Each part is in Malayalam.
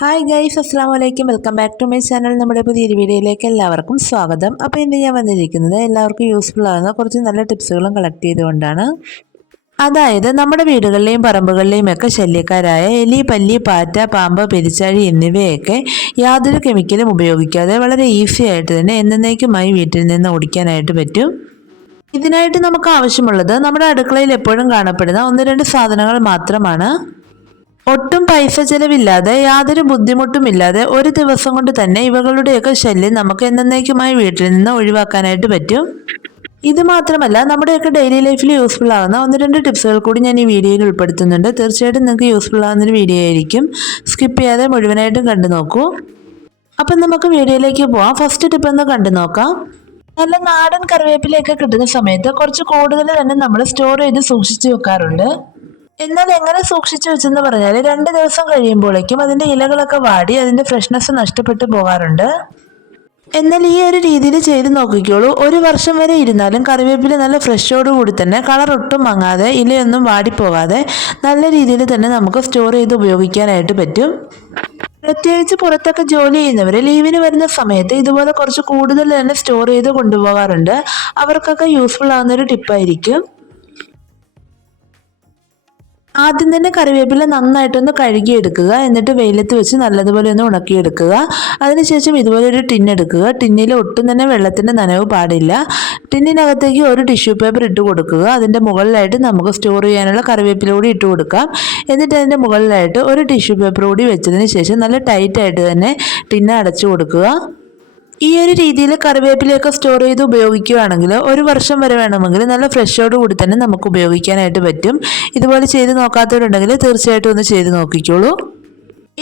ഹായ് ഗൈസ് അസ്സാം വലൈക്കും welcome back to my channel നമ്മുടെ പുതിയൊരു വീഡിയോയിലേക്ക് എല്ലാവർക്കും സ്വാഗതം. അപ്പോൾ ഇന്ന് ഞാൻ വന്നിരിക്കുന്നത് എല്ലാവർക്കും യൂസ്ഫുൾ ആകുന്ന കുറച്ച് നല്ല ടിപ്സുകളും കളക്ട് ചെയ്തുകൊണ്ടാണ്. അതായത് നമ്മുടെ വീടുകളിലെയും പറമ്പുകളിലെയും ഒക്കെ ശല്യക്കാരായ എലി പല്ലി പാറ്റ പാമ്പ് പെരിച്ചാഴി എന്നിവയൊക്കെ യാതൊരു കെമിക്കലും ഉപയോഗിക്കാതെ വളരെ ഈസി ആയിട്ട് തന്നെ എന്നേക്കുമായി വീട്ടിൽ നിന്ന് ഓടിക്കാനായിട്ട് പറ്റും. ഇതിനായിട്ട് നമുക്ക് ആവശ്യമുള്ളത് നമ്മുടെ അടുക്കളയിൽ എപ്പോഴും കാണപ്പെടുന്ന ഒന്ന് രണ്ട് സാധനങ്ങൾ മാത്രമാണ്. ഒട്ടും പൈസ ചെലവില്ലാതെ യാതൊരു ബുദ്ധിമുട്ടുമില്ലാതെ ഒരു ദിവസം കൊണ്ട് തന്നെ ഇവകളുടെയൊക്കെ ശല്യം നമുക്ക് എന്നേക്കുമായി വീട്ടിൽ നിന്ന് ഒഴിവാക്കാനായിട്ട് പറ്റും. ഇത് മാത്രമല്ല നമ്മുടെയൊക്കെ ഡെയിലി ലൈഫിൽ യൂസ്ഫുൾ ആകുന്ന ഒന്ന് രണ്ട് ടിപ്സുകൾ കൂടി ഞാൻ ഈ വീഡിയോയിൽ ഉൾപ്പെടുത്തുന്നുണ്ട്. തീർച്ചയായിട്ടും നിങ്ങൾക്ക് യൂസ്ഫുൾ ആകുന്നൊരു വീഡിയോ ആയിരിക്കും. സ്കിപ്പ് ചെയ്യാതെ മുഴുവനായിട്ടും കണ്ടു നോക്കൂ. അപ്പം നമുക്ക് വീഡിയോയിലേക്ക് പോവാം. ഫസ്റ്റ് ടിപ്പ് ഒന്ന് കണ്ടു നോക്കാം. നല്ല നാടൻ കറിവേപ്പിലയൊക്കെ കിട്ടുന്ന സമയത്ത് കുറച്ച് കൂടുതൽ തന്നെ നമ്മൾ സ്റ്റോർ ചെയ്ത് സൂക്ഷിച്ചു വെക്കാറുണ്ട്. എന്നാൽ എങ്ങനെ സൂക്ഷിച്ചു വെച്ചെന്ന് പറഞ്ഞാൽ രണ്ട് ദിവസം കഴിയുമ്പോഴേക്കും അതിന്റെ ഇലകളൊക്കെ വാടി അതിന്റെ ഫ്രഷ്നെസ് നഷ്ടപ്പെട്ടു പോകാറുണ്ട്. എന്നാൽ ഈ ഒരു രീതിയിൽ ചെയ്ത് നോക്കിക്കോളൂ. ഒരു വർഷം വരെ ഇരുന്നാലും കറിവേപ്പില നല്ല ഫ്രഷോട് കൂടി തന്നെ കളർ ഒട്ടും മങ്ങാതെ ഇലയൊന്നും വാടിപ്പോകാതെ നല്ല രീതിയിൽ തന്നെ നമുക്ക് സ്റ്റോർ ചെയ്ത് ഉപയോഗിക്കാനായിട്ട് പറ്റും. പ്രത്യേകിച്ച് പുറത്തൊക്കെ ജോലി ചെയ്യുന്നവർ ലീവിന് വരുന്ന സമയത്ത് ഇതുപോലെ കുറച്ച് കൂടുതൽ തന്നെ സ്റ്റോർ ചെയ്ത് കൊണ്ടുപോകാറുണ്ട്. അവർക്കൊക്കെ യൂസ്ഫുൾ ആകുന്ന ഒരു ടിപ്പായിരിക്കും ആദ്യം തന്നെ കറിവേപ്പില നന്നായിട്ടൊന്ന് കഴുകിയെടുക്കുക. എന്നിട്ട് വെയിലത്ത് വെച്ച് നല്ലതുപോലെ ഒന്ന് ഉണക്കിയെടുക്കുക. അതിനുശേഷം ഇതുപോലെ ഒരു ടിൻ എടുക്കുക. ടിന്നിൽ ഒട്ടും തന്നെ വെള്ളത്തിന്റെ നനവ് പാടില്ല. ടിന്നിനകത്തേക്ക് ഒരു ടിഷ്യൂ പേപ്പർ ഇട്ട് കൊടുക്കുക. അതിന്റെ മുകളിലായിട്ട് നമുക്ക് സ്റ്റോർ ചെയ്യാനുള്ള കറിവേപ്പില കൂടി ഇട്ട് കൊടുക്കാം. എന്നിട്ട് അതിന്റെ മുകളിലായിട്ട് ഒരു ടിഷ്യൂ പേപ്പർ കൂടി വെച്ചതിന് ശേഷം നല്ല ടൈറ്റായിട്ട് തന്നെ ടിന്ന് അടച്ചു കൊടുക്കുക. ഈ ഒരു രീതിയിൽ കറിവേപ്പിലയൊക്കെ സ്റ്റോർ ചെയ്ത് ഉപയോഗിക്കുകയാണെങ്കിൽ ഒരു വർഷം വരെ വേണമെങ്കിൽ നല്ല ഫ്രഷോട് കൂടി തന്നെ നമുക്ക് ഉപയോഗിക്കാനായിട്ട് പറ്റും. ഇതുപോലെ ചെയ്ത് നോക്കാത്തവരുണ്ടെങ്കിൽ തീർച്ചയായിട്ടും ഒന്ന് ചെയ്ത് നോക്കിക്കോളൂ.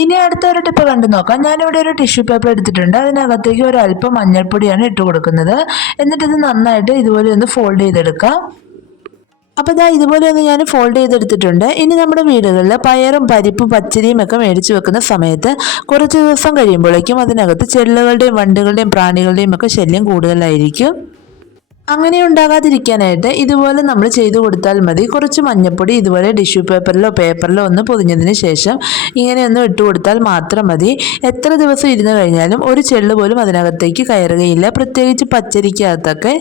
ഇനി അടുത്ത ഒരു ടിപ്പ് കണ്ടു നോക്കാം. ഞാനിവിടെ ഒരു ടിഷ്യൂ പേപ്പർ എടുത്തിട്ടുണ്ട്. അതിനകത്തേക്ക് ഒരു അല്പം മഞ്ഞൾപ്പൊടിയാണ് ഇട്ട് കൊടുക്കുന്നത്. എന്നിട്ടിത് നന്നായിട്ട് ഇതുപോലെ ഒന്ന് ഫോൾഡ് ചെയ്തെടുക്കാം. അപ്പോൾ ഇതാ ഇതുപോലെ ഒന്ന് ഞാൻ ഫോൾഡ് ചെയ്തെടുത്തിട്ടുണ്ട്. ഇനി നമ്മുടെ വീടുകളിൽ പയറും പരിപ്പും പച്ചരിയും ഒക്കെ മേടിച്ചു വെക്കുന്ന സമയത്ത് കുറച്ച് ദിവസം കഴിയുമ്പോഴേക്കും അതിനകത്ത് ചെല്ലുകളുടെയും വണ്ടുകളുടെയും പ്രാണികളുടെയും ഒക്കെ ശല്യം കൂടുതലായിരിക്കും. അങ്ങനെ ഉണ്ടാകാതിരിക്കാനായിട്ട് ഇതുപോലെ നമ്മൾ ചെയ്തു കൊടുത്താൽ മതി. കുറച്ച് മഞ്ഞപ്പൊടി ഇതുപോലെ ടിഷ്യൂ പേപ്പറിലോ പേപ്പറിലോ ഒന്ന് പൊതിഞ്ഞതിന് ശേഷം ഇങ്ങനെ ഒന്ന് ഇട്ട് കൊടുത്താൽ മാത്രം മതി. എത്ര ദിവസം ഇരുന്ന് കഴിഞ്ഞാലും ഒരു ചെള്ളു പോലും അതിനകത്തേക്ക് കയറുകയില്ല. പ്രത്യേകിച്ച് പച്ചരിക്കകത്തൊക്കെ.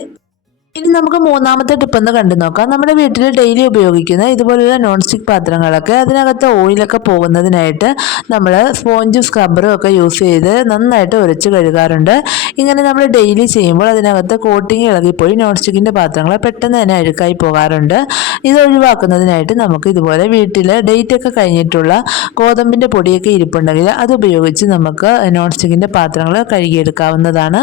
ഇനി നമുക്ക് മൂന്നാമത്തെ ടിപ്പ് ഒന്ന് കണ്ടു നോക്കാം. നമ്മുടെ വീട്ടിൽ ഡെയിലി ഉപയോഗിക്കുന്ന ഇതുപോലുള്ള നോൺ സ്റ്റിക്ക് പാത്രങ്ങളൊക്കെ അതിനകത്ത് ഓയിലൊക്കെ പോകുന്നതിനായിട്ട് നമ്മൾ സ്പോഞ്ചും സ്ക്രബ്ബറും ഒക്കെ യൂസ് ചെയ്ത് നന്നായിട്ട് ഉരച്ച് കഴുകാറുണ്ട്. ഇങ്ങനെ നമ്മൾ ഡെയിലി ചെയ്യുമ്പോൾ അതിനകത്ത് കോട്ടിങ് ഇളകിപ്പോയി നോൺ സ്റ്റിക്കിന്റെ പാത്രങ്ങൾ പെട്ടെന്ന് തന്നെ അഴുക്കായി പോകാറുണ്ട്. ഇത് ഒഴിവാക്കുന്നതിനായിട്ട് നമുക്ക് ഇതുപോലെ വീട്ടിൽ ഡേറ്റ് ഒക്കെ കഴിഞ്ഞിട്ടുള്ള ഗോതമ്പിന്റെ പൊടിയൊക്കെ ഇരിപ്പുണ്ടെങ്കിൽ അത് ഉപയോഗിച്ച് നമുക്ക് നോൺ സ്റ്റിക്കിന്റെ പാത്രങ്ങൾ കഴുകിയെടുക്കാവുന്നതാണ്.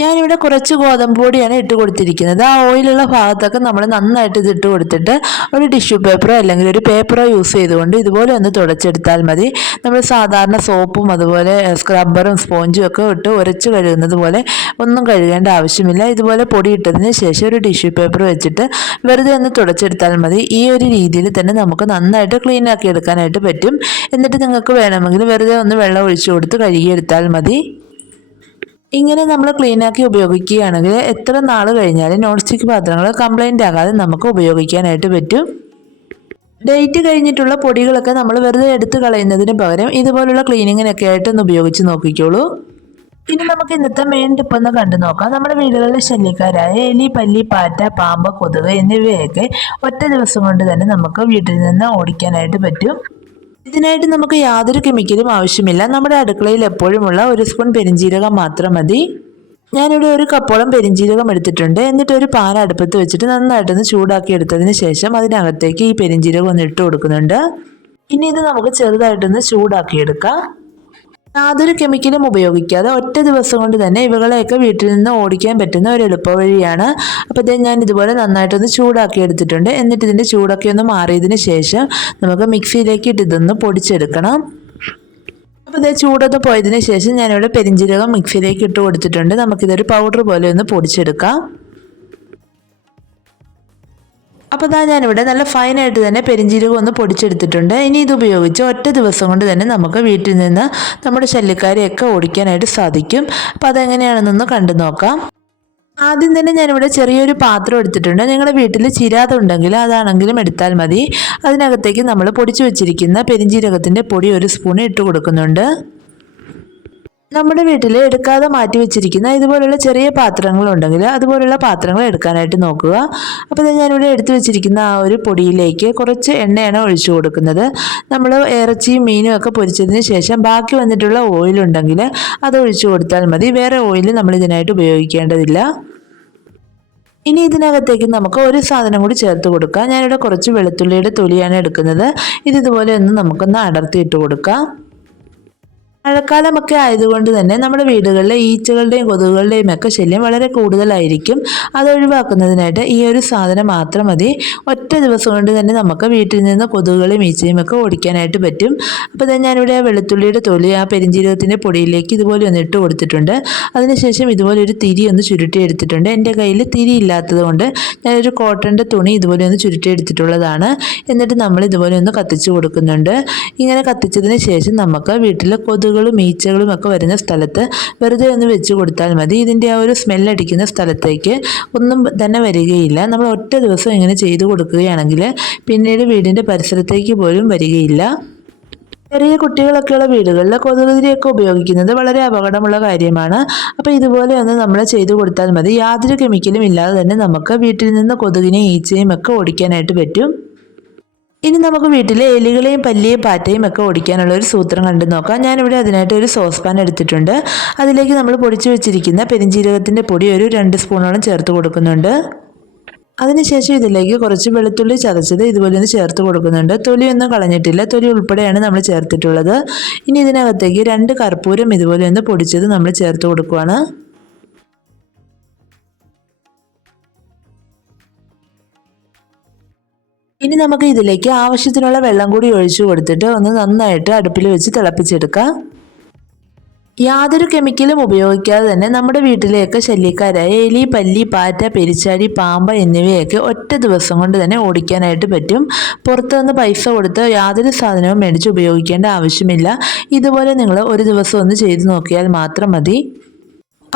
ഞാനിവിടെ കുറച്ച് ഗോതമ്പ് പൊടിയാണ് ഇട്ട് കൊടുത്തിരിക്കുന്നത്. ആ ഓയിലുള്ള ഭാഗത്തൊക്കെ നമ്മൾ നന്നായിട്ട് ഇത് ഇട്ട് കൊടുത്തിട്ട് ഒരു ടിഷ്യൂ പേപ്പറോ അല്ലെങ്കിൽ ഒരു പേപ്പറോ യൂസ് ചെയ്തുകൊണ്ട് ഇതുപോലെ ഒന്ന് തുടച്ചെടുത്താൽ മതി. നമ്മൾ സാധാരണ സോപ്പും അതുപോലെ സ്ക്രബ്ബറും സ്പോഞ്ചും ഒക്കെ ഇട്ട് ഉരച്ച് കഴുകുന്നത് പോലെ ഒന്നും കഴുകേണ്ട ആവശ്യമില്ല. ഇതുപോലെ പൊടി ഇട്ടതിന് ശേഷം ഒരു ടിഷ്യൂ പേപ്പർ വെച്ചിട്ട് വെറുതെ ഒന്ന് തുടച്ചെടുത്താൽ മതി. ഈ ഒരു രീതിയിൽ തന്നെ നമുക്ക് നന്നായിട്ട് ക്ലീൻ ആക്കി എടുക്കാനായിട്ട് പറ്റും. എന്നിട്ട് നിങ്ങൾക്ക് വേണമെങ്കിൽ വെറുതെ ഒന്ന് വെള്ളം ഒഴിച്ചു കൊടുത്ത് കഴുകിയെടുത്താൽ മതി. ഇങ്ങനെ നമ്മൾ ക്ലീനാക്കി ഉപയോഗിക്കുകയാണെങ്കിൽ എത്ര നാൾ കഴിഞ്ഞാലും നോൺ സ്റ്റിക്ക് പാത്രങ്ങൾ കംപ്ലൈന്റ് ആകാതെ നമുക്ക് ഉപയോഗിക്കാനായിട്ട് പറ്റും. ഡേറ്റ് കഴിഞ്ഞിട്ടുള്ള പൊടികളൊക്കെ നമ്മൾ വെറുതെ എടുത്തു കളയുന്നതിന് പകരം ഇതുപോലുള്ള ക്ലീനിങ്ങിനൊക്കെ ആയിട്ട് ഒന്ന് ഉപയോഗിച്ച് നോക്കിക്കോളൂ. ഇനി നമുക്ക് ഇന്നത്തെ മെയിൻ ടിപ്പ് ഒന്ന് കണ്ടു നോക്കാം. നമ്മുടെ വീടുകളിലെ ശല്യക്കാരായ എലി പല്ലി പാറ്റ പാമ്പ് കൊതുക് എന്നിവയൊക്കെ ഒറ്റ ദിവസം കൊണ്ട് തന്നെ നമുക്ക് വീട്ടിൽ നിന്ന് ഓടിക്കാനായിട്ട് പറ്റും. ഇതിനായിട്ട് നമുക്ക് യാതൊരു കെമിക്കലും ആവശ്യമില്ല. നമ്മുടെ അടുക്കളയിൽ എപ്പോഴുമുള്ള ഒരു സ്പൂൺ പെരിഞ്ചീരകം മാത്രം മതി. ഞാനിവിടെ ഒരു കപ്പോളം പെരിഞ്ചീരകം എടുത്തിട്ടുണ്ട്. എന്നിട്ട് ഒരു പാൻ അടുപ്പത്ത് വെച്ചിട്ട് നന്നായിട്ടൊന്ന് ചൂടാക്കി എടുത്തതിന് ശേഷം അതിനകത്തേക്ക് ഈ പെരിഞ്ചീരകം ഒന്ന് ഇട്ട് കൊടുക്കുന്നുണ്ട്. ഇനി ഇത് നമുക്ക് ചെറുതായിട്ടൊന്ന് ചൂടാക്കിയെടുക്കാം. യാതൊരു കെമിക്കലും ഉപയോഗിക്കാതെ ഒറ്റ ദിവസം കൊണ്ട് തന്നെ ഇവകളെയൊക്കെ വീട്ടിൽ നിന്ന് ഓടിക്കാൻ പറ്റുന്ന ഒരു എളുപ്പ വഴിയാണ്. അപ്പോൾ ഇതേ ഞാൻ ഇതുപോലെ നന്നായിട്ടൊന്ന് ചൂടാക്കി എടുത്തിട്ടുണ്ട്. എന്നിട്ട് ഇതിന്റെ ചൂടൊക്കെ ഒന്ന് മാറിയതിന് ശേഷം നമുക്ക് മിക്സിയിലേക്ക് ഇട്ട് ഇതൊന്ന് പൊടിച്ചെടുക്കണം. അപ്പോൾ ഇതേ ചൂടൊക്കെ പോയതിന് ശേഷം ഞാനിവിടെ പെരിഞ്ചീരകം മിക്സിയിലേക്ക് ഇട്ട് കൊടുത്തിട്ടുണ്ട്. നമുക്കിതൊരു പൗഡർ പോലെ ഒന്ന് പൊടിച്ചെടുക്കാം. അപ്പോൾ ഇതാ ഞാനിവിടെ നല്ല ഫൈനായിട്ട് തന്നെ പെരിഞ്ചീരകം ഒന്ന് പൊടിച്ചെടുത്തിട്ടുണ്ട്. ഇനി ഇത് ഉപയോഗിച്ച് ഒറ്റ ദിവസം കൊണ്ട് തന്നെ നമുക്ക് വീട്ടിൽ നിന്ന് നമ്മുടെ ശല്യക്കാരെയൊക്കെ ഓടിക്കാനായിട്ട് സാധിക്കും. അപ്പോൾ അതെങ്ങനെയാണെന്നൊന്ന് കണ്ടു നോക്കാം. ആദ്യം തന്നെ ഞാനിവിടെ ചെറിയൊരു പാത്രം എടുത്തിട്ടുണ്ട്. നിങ്ങളുടെ വീട്ടിൽ ചിരാത ഉണ്ടെങ്കിൽ അതാണെങ്കിലും എടുത്താൽ മതി. അതിനകത്തേക്ക് നമ്മൾ പൊടിച്ചു വെച്ചിരിക്കുന്ന പെരിഞ്ചീരകത്തിന്റെ പൊടി ഒരു സ്പൂൺ ഇട്ട് കൊടുക്കുന്നുണ്ട്. നമ്മുടെ വീട്ടിൽ എടുക്കാതെ മാറ്റി വെച്ചിരിക്കുന്ന ഇതുപോലുള്ള ചെറിയ പാത്രങ്ങൾ ഉണ്ടെങ്കിൽ അതുപോലുള്ള പാത്രങ്ങൾ എടുക്കാനായിട്ട് നോക്കുക. അപ്പോൾ ഞാനിവിടെ എടുത്തു വെച്ചിരിക്കുന്ന ആ ഒരു പൊടിയിലേക്ക് കുറച്ച് എണ്ണയാണ് ഒഴിച്ചു കൊടുക്കുന്നത്. നമ്മൾ ഇറച്ചിയും മീനും ഒക്കെ പൊരിച്ചതിന് ശേഷം ബാക്കി വന്നിട്ടുള്ള ഓയിൽ ഉണ്ടെങ്കിൽ അത് ഒഴിച്ചു കൊടുത്താൽ മതി. വേറെ ഓയിൽ നമ്മൾ ഇതിനായിട്ട് ഉപയോഗിക്കേണ്ടതില്ല. ഇനി ഇതിനകത്തേക്ക് നമുക്ക് ഒരു സാധനം കൂടി ചേർത്ത് കൊടുക്കാം. ഞാനിവിടെ കുറച്ച് വെളുത്തുള്ളിയുടെ തൊലിയാണ് എടുക്കുന്നത്. ഇത് ഇതുപോലെ ഒന്ന് നമുക്കൊന്ന് അടർത്തിയിട്ട് കൊടുക്കാം. മഴക്കാലമൊക്കെ ആയതുകൊണ്ട് തന്നെ നമ്മുടെ വീടുകളിലെ ഈച്ചകളുടെയും കൊതുകുകളുടെയും ഒക്കെ ശല്യം വളരെ കൂടുതലായിരിക്കും. അത് ഒഴിവാക്കുന്നതിനായിട്ട് ഈ ഒരു സാധനം മാത്രം മതി. ഒറ്റ ദിവസം കൊണ്ട് തന്നെ നമുക്ക് വീട്ടിൽ നിന്ന് കൊതുകുകളെയും ഈച്ചയും ഒക്കെ ഓടിക്കാനായിട്ട് പറ്റും. അപ്പോൾ തന്നെ ഞാനിവിടെ വെളുത്തുള്ളിയുടെ തൊലി ആ പെരിഞ്ചീരകത്തിന്റെ പൊടിയിലേക്ക് ഇതുപോലെ ഒന്ന് ഇട്ട് കൊടുത്തിട്ടുണ്ട്. അതിനുശേഷം ഇതുപോലെ ഒരു തിരി ഒന്ന് ചുരുട്ടി എടുത്തിട്ടുണ്ട് എന്റെ കയ്യിൽ തിരി ഇല്ലാത്തത് കൊണ്ട് ഞാനൊരു കോട്ടന്റെ തുണി ഇതുപോലെ ഒന്ന് ചുരുട്ടി എടുത്തിട്ടുള്ളതാണ് എന്നിട്ട് നമ്മൾ ഇതുപോലെ ഒന്ന് കത്തിച്ച് കൊടുക്കുന്നുണ്ട്. ഇങ്ങനെ കത്തിച്ചതിന് ശേഷം നമുക്ക് വീട്ടിൽ കൊതുക് കൊതുകുകളും ഈച്ചകളും ഒക്കെ വരുന്ന സ്ഥലത്ത് വെറുതെ ഒന്ന് വെച്ച് കൊടുത്താൽ മതി. ഇതിന്റെ ആ ഒരു സ്മെല്ലടിക്കുന്ന സ്ഥലത്തേക്ക് ഒന്നും തന്നെ വരികയില്ല. നമ്മൾ ഒറ്റ ദിവസം ഇങ്ങനെ ചെയ്തു കൊടുക്കുകയാണെങ്കിൽ പിന്നീട് വീടിന്റെ പരിസരത്തേക്ക് പോലും വരികയില്ല. ചെറിയ കുട്ടികളൊക്കെയുള്ള വീടുകളിൽ കൊതുകുതിരിയൊക്കെ ഉപയോഗിക്കുന്നത് വളരെ അപകടമുള്ള കാര്യമാണ്. അപ്പോൾ ഇതുപോലെ ഒന്ന് നമ്മൾ ചെയ്തു കൊടുത്താൽ മതി. യാതൊരു കെമിക്കലും ഇല്ലാതെ തന്നെ നമുക്ക് വീട്ടിൽ നിന്ന് കൊതുകിനെയും ഈച്ചയും ഒക്കെ ഓടിക്കാനായിട്ട് പറ്റും. ഇനി നമുക്ക് വീട്ടിലെ എലികളെയും പല്ലിയും പാറ്റയും ഒക്കെ ഓടിക്കാനുള്ള ഒരു സൂത്രം കണ്ടു നോക്കാം. ഞാനിവിടെ അതിനായിട്ട് ഒരു സോസ് പാൻ എടുത്തിട്ടുണ്ട്. അതിലേക്ക് നമ്മൾ പൊടിച്ചു വെച്ചിരിക്കുന്ന പെരിഞ്ചീരകത്തിന്റെ പൊടി ഒരു രണ്ട് സ്പൂണോളം ചേർത്ത് കൊടുക്കുന്നുണ്ട്. അതിനുശേഷം ഇതിലേക്ക് കുറച്ച് വെളുത്തുള്ളി ചതച്ചത് ഇതുപോലെ ഒന്ന് ചേർത്ത് കൊടുക്കുന്നുണ്ട്. തൊലിയൊന്നും കളഞ്ഞിട്ടില്ല. തൊലി ഉൾപ്പെടെയാണ് നമ്മൾ ചേർത്തിട്ടുള്ളത്. ഇനി ഇതിനകത്തേക്ക് രണ്ട് കർപ്പൂരം ഇതുപോലെ ഒന്ന് പൊടിച്ചത് നമ്മൾ ചേർത്ത് കൊടുക്കുവാണ്. ഇനി നമുക്ക് ഇതിലേക്ക് ആവശ്യത്തിനുള്ള വെള്ളം കൂടി ഒഴിച്ചു കൊടുത്തിട്ട് ഒന്ന് നന്നായിട്ട് അടുപ്പിൽ വെച്ച് തിളപ്പിച്ചെടുക്കാം. യാതൊരു കെമിക്കലും ഉപയോഗിക്കാതെ തന്നെ നമ്മുടെ വീട്ടിലേക്ക് ശല്യക്കാരായ എലി പല്ലി പാറ്റ പെരിച്ചാടി പാമ്പ എന്നിവയൊക്കെ ഒറ്റ ദിവസം കൊണ്ട് തന്നെ ഓടിക്കാനായിട്ട് പറ്റും. പുറത്തുനിന്ന് പൈസ കൊടുത്ത് യാതൊരു സാധനവും മേടിച്ച് ഉപയോഗിക്കേണ്ട ആവശ്യമില്ല. ഇതുപോലെ നിങ്ങൾ ഒരു ദിവസം ഒന്ന് ചെയ്തു നോക്കിയാൽ മാത്രം മതി.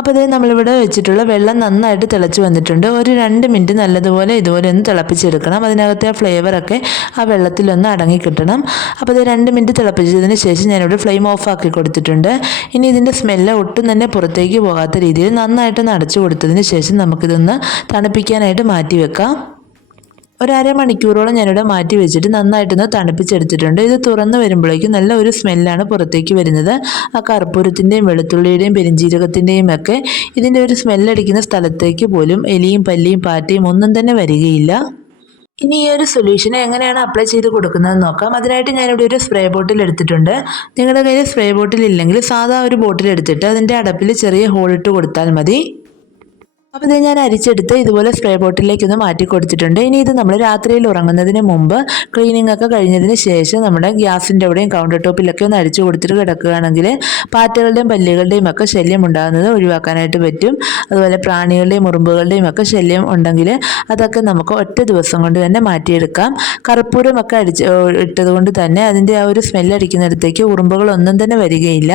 അപ്പോൾ ഇതേ നമ്മളിവിടെ വെച്ചിട്ടുള്ള വെള്ളം നന്നായിട്ട് തിളച്ച് വന്നിട്ടുണ്ട്. ഒരു രണ്ട് മിനിറ്റ് നല്ലതുപോലെ ഇതുപോലെ ഒന്ന് തിളപ്പിച്ചെടുക്കണം. അതിനകത്തെ ആ ഫ്ലേവറൊക്കെ ആ വെള്ളത്തിലൊന്ന് അടങ്ങി കിട്ടണം. അപ്പോൾ ഇത് രണ്ട് മിനിറ്റ് തിളപ്പിച്ചതിന് ശേഷം ഞാനിവിടെ ഫ്ലെയിം ഓഫ് ആക്കി കൊടുത്തിട്ടുണ്ട്. ഇനി ഇതിന്റെ സ്മെല്ല് ഒട്ടും തന്നെ പുറത്തേക്ക് പോകാത്ത രീതിയിൽ നന്നായിട്ടൊന്ന് അടച്ചു കൊടുത്തതിന് ശേഷം നമുക്കിതൊന്ന് തണുപ്പിക്കാനായിട്ട് മാറ്റി വെക്കാം. ഒരു അരമണിക്കൂറോളം ഞാനിവിടെ മാറ്റി വെച്ചിട്ട് നന്നായിട്ടൊന്ന് തണുപ്പിച്ചെടുത്തിട്ടുണ്ട്. ഇത് തുറന്നു വരുമ്പോഴേക്കും നല്ല ഒരു സ്മെല്ലാണ് പുറത്തേക്ക് വരുന്നത്. ആ കർപ്പൂരത്തിന്റെയും വെളുത്തുള്ളിയുടെയും പെരിഞ്ചീരകത്തിന്റെയും ഒക്കെ ഇതിന്റെ ഒരു സ്മെല്ലടിക്കുന്ന സ്ഥലത്തേക്ക് പോലും എലിയും പല്ലിയും പാറ്റയും ഒന്നും തന്നെ വരികയില്ല. ഇനി ഈ ഒരു സൊല്യൂഷൻ എങ്ങനെയാണ് അപ്ലൈ ചെയ്ത് കൊടുക്കുന്നത് നോക്കാം. അതിനായിട്ട് ഞാനിവിടെ ഒരു സ്പ്രേ ബോട്ടിൽ എടുത്തിട്ടുണ്ട്. നിങ്ങളുടെ കയ്യിൽ സ്പ്രേ ബോട്ടിൽ ഇല്ലെങ്കിൽ സാധാ ഒരു ബോട്ടിൽ എടുത്തിട്ട് അതിന്റെ അടപ്പിൽ ചെറിയ ഹോൾ ഇട്ട് കൊടുത്താൽ മതി. അപ്പോൾ ഇത് ഞാൻ അരിച്ചെടുത്ത് ഇതുപോലെ സ്പ്രേ ബോട്ടിലേക്ക് ഒന്ന് മാറ്റി കൊടുത്തിട്ടുണ്ട്. ഇനി ഇത് നമ്മൾ രാത്രിയിൽ ഉറങ്ങുന്നതിന് മുമ്പ് ക്ലീനിങ് ഒക്കെ കഴിഞ്ഞതിന് ശേഷം നമ്മുടെ ഗ്യാസിന്റെ അവിടെയും കൗണ്ടർ ടോപ്പിലൊക്കെ ഒന്ന് അരിച്ചു കൊടുത്തിട്ട് കിടക്കുകയാണെങ്കിൽ പാറ്റകളുടെയും പല്ലികളുടെയും ഒക്കെ ശല്യം ഉണ്ടാകുന്നത് ഒഴിവാക്കാനായിട്ട് പറ്റും. അതുപോലെ പ്രാണികളുടെയും ഉറുമ്പുകളുടെയും ഒക്കെ ശല്യം ഉണ്ടെങ്കിൽ അതൊക്കെ നമുക്ക് ഒറ്റ ദിവസം കൊണ്ട് തന്നെ മാറ്റിയെടുക്കാം. കർപ്പൂരമൊക്കെ അടിച്ച് ഇട്ടത് കൊണ്ട് തന്നെ അതിന്റെ ആ ഒരു സ്മെല്ലടിക്കുന്നിടത്തേക്ക് ഉറുമ്പുകളൊന്നും തന്നെ വരികയില്ല.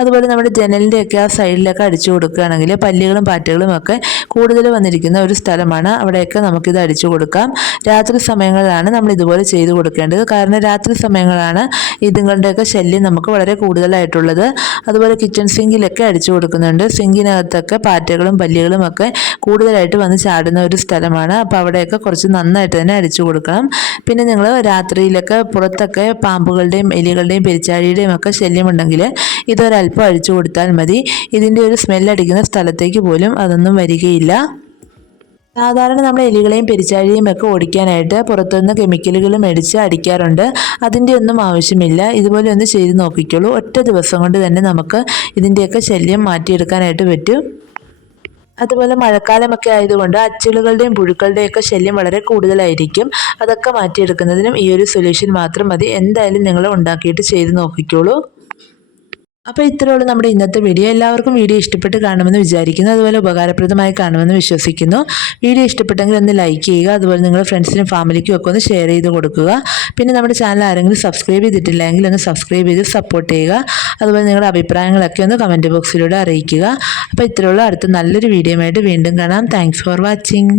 അതുപോലെ നമ്മുടെ ജനലിന്റെയൊക്കെ ആ സൈഡിലൊക്കെ അടിച്ചു കൊടുക്കുകയാണെങ്കിൽ പല്ലികളും പാറ്റകളും ഒക്കെ കൂടുതൽ വന്നിരിക്കുന്ന ഒരു സ്ഥലമാണ്. അവിടെയൊക്കെ നമുക്കിത് അടിച്ചു കൊടുക്കാം. രാത്രി സമയങ്ങളിലാണ് നമ്മൾ ഇതുപോലെ ചെയ്തു കൊടുക്കേണ്ടത്. കാരണം രാത്രി സമയങ്ങളാണ് ഇതുങ്ങളുടെയൊക്കെ ശല്യം നമുക്ക് വളരെ കൂടുതലായിട്ടുള്ളത്. അതുപോലെ കിച്ചൺ സിങ്കിലൊക്കെ അടിച്ചു കൊടുക്കുന്നുണ്ട്. സിങ്കിനകത്തൊക്കെ പാറ്റകളും പല്ലികളും ഒക്കെ കൂടുതലായിട്ട് വന്ന് ചാടുന്ന ഒരു സ്ഥലമാണ്. അപ്പോൾ അവിടെയൊക്കെ കുറച്ച് നന്നായിട്ട് തന്നെ അടിച്ചു കൊടുക്കണം. പിന്നെ നിങ്ങൾ രാത്രിയിലൊക്കെ പുറത്തൊക്കെ പാമ്പുകളുടെയും എലികളുടെയും പെരിച്ചാഴിയുടെയും ഒക്കെ ശല്യമുണ്ടെങ്കിൽ ഇതൊരല്പം അഴിച്ചു കൊടുത്താൽ മതി. ഇതിന്റെ ഒരു സ്മെല്ലടിക്കുന്ന സ്ഥലത്തേക്ക് പോലും അതൊന്നും വരികയില്ല. സാധാരണ നമ്മൾ എലികളെയും പെരിച്ചാഴിയും ഒക്കെ ഓടിക്കാനായിട്ട് പുറത്തുനിന്ന് കെമിക്കലുകൾ മേടിച്ച് അടിക്കാറുണ്ട്. അതിന്റെ ഒന്നും ആവശ്യമില്ല. ഇതുപോലെ ഒന്ന് ചെയ്ത് നോക്കിക്കോളൂ. ഒറ്റ ദിവസം കൊണ്ട് തന്നെ നമുക്ക് ഇതിന്റെയൊക്കെ ശല്യം മാറ്റിയെടുക്കാനായിട്ട് പറ്റും. അതുപോലെ മഴക്കാലമൊക്കെ ആയതുകൊണ്ട് അച്ചിലുകളുടെയും പുഴുക്കളുടെയൊക്കെ ശല്യം വളരെ കൂടുതലായിരിക്കും. അതൊക്കെ മാറ്റിയെടുക്കുന്നതിനും ഈ ഒരു സൊല്യൂഷൻ മാത്രം മതി. എന്തായാലും നിങ്ങൾ ഉണ്ടാക്കിയിട്ട് ചെയ്ത് നോക്കിക്കോളൂ. അപ്പോൾ ഇത്രയുള്ള നമ്മുടെ ഇന്നത്തെ വീഡിയോ എല്ലാവർക്കും വീഡിയോ ഇഷ്ടപ്പെട്ട് കാണുമെന്ന് വിചാരിക്കുന്നു. അതുപോലെ ഉപകാരപ്രദമായി കാണുമെന്ന് വിശ്വസിക്കുന്നു. വീഡിയോ ഇഷ്ടപ്പെട്ടെങ്കിൽ ഒന്ന് ലൈക്ക് ചെയ്യുക. അതുപോലെ നിങ്ങളുടെ ഫ്രണ്ട്സിനും ഫാമിലിക്കും ഒക്കെ ഒന്ന് ഷെയർ ചെയ്ത് കൊടുക്കുക. പിന്നെ നമ്മുടെ ചാനൽ ആരെങ്കിലും സബ്സ്ക്രൈബ് ചെയ്തിട്ടില്ലെങ്കിൽ ഒന്ന് സബ്സ്ക്രൈബ് ചെയ്ത് സപ്പോർട്ട് ചെയ്യുക. അതുപോലെ നിങ്ങളുടെ അഭിപ്രായങ്ങളൊക്കെ ഒന്ന് കമന്റ് ബോക്സിലൂടെ അറിയിക്കുക. അപ്പോൾ ഇത്രയുള്ള അടുത്ത നല്ലൊരു വീഡിയോ ആയിട്ട് വീണ്ടും കാണാം. Thanks for watching